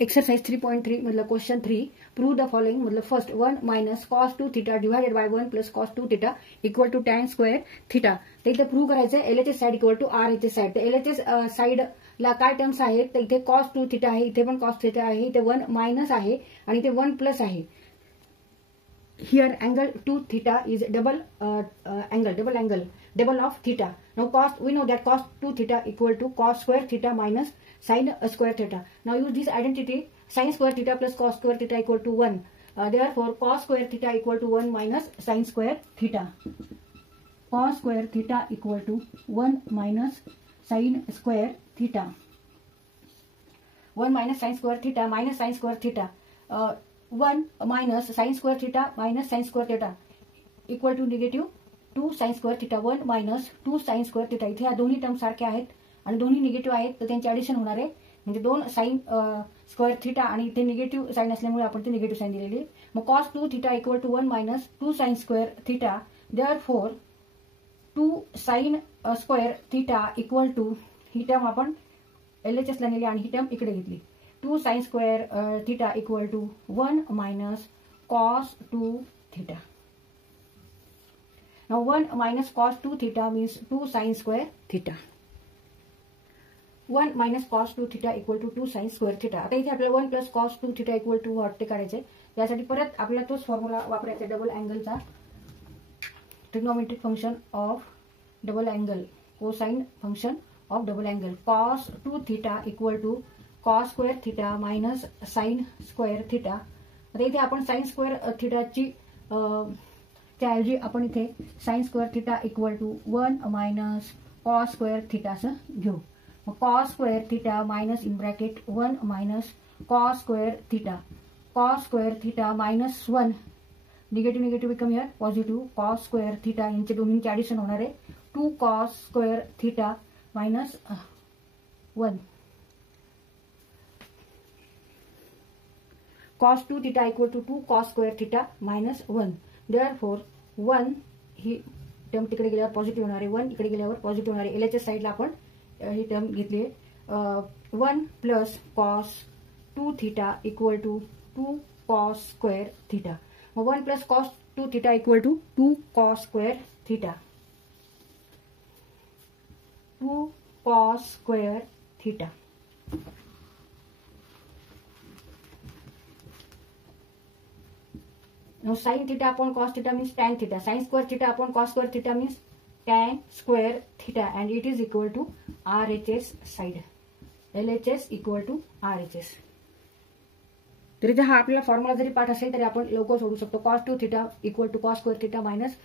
Exercise 3.3 मतलब question 3 prove the following मतलब first 1 minus cos 2 theta divided by 1 plus cos 2 theta equal to tan square theta. तर इथे prove करायचं LHS side equal to RHS side. तर LHS साइडला काय terms आहेत तर इथे कॉस 2 थीटा आहे, इथे पण कॉस थीटा आहे, इथे 1 मायनस आहे आणि इथे 1 प्लस आहे. Here angle 2 theta is double of theta. Now we know that cos 2 theta equal to cos square theta minus sin square theta. Now use this identity, sin square theta plus cos square theta equal to 1. Therefore cos square theta equal to 1 minus sin square theta. Cos square theta equal to 1 minus sin square theta. 1 minus sin square theta minus sin square theta. 1 minus sin square theta minus sin square theta equal to negative 2 sin square theta. 1 minus 2 sin square theta. इथे या दोन्ही term सारखे आहेत आणि दोन्ही negative आहेत तर त्यांचे ऍडिशन होणार आहे. म्हणजे 2 sin स्क्वेअर थीटा आणि इथे निगेटिव्ह साइन असल्यामुळे आपण ते निगेटिव्ह साइन दिलेली. मग cos 2 theta equal to 1 minus 2 sin square theta. Therefore 2 sin square theta equal to he term आपण LHS ला नेली आणि ही टर्म इकडे घेतली. 2 sin square theta equal to 1 minus cos 2 theta. Now 1 minus cos 2 theta means 2 sin square theta. 1 minus cos 2 theta equal to 2 sin square theta. आता इथे आपल्याला 1 plus cos 2 theta equal to what ते काढायचे. यासाठी परत आपल्याला तोच फॉर्म्युला वापरायचा डबल अँगलचा. Trigonometric function of double angle, cosine function of double angle. cos 2 theta equal to cos square theta minus sine square theta. आता इथे आपण साइन स्क्वेअर थीटाची त्याऐवजी आपण इथे sine square theta equal to 1 minus cos square theta असं घेऊ. मग cos square theta minus in bracket 1 minus cos square theta. Cos square theta minus 1 negative negative become here positive. Cos square theta यांचे दोन्हींचे addition होणार आहे. 2 cos square theta minus 1. cos 2 theta equal to 2 cos square theta minus 1. Therefore 1 he term तिकडे गेल्यावर positive होणार आहे, 1 इकडे गेल्यावर positive होणार आहे. एलएचएस साइडला आपण ही टर्म घेतली आहे. 1 plus cos 2 theta equal to 2 cos square theta. मग 1 plus cos 2 theta equal to 2 cos square theta. 2 cos square theta. Now sin theta upon cos theta means tan theta. Sin square theta upon cos square theta means tan square theta and it is equal to RHS side. LHS equal to RHS. तरी हा आपल्याला formula जरी पाठ असेल तरी आपण लवकर सोडू शकतो. cos 2 theta equal to cos square theta minus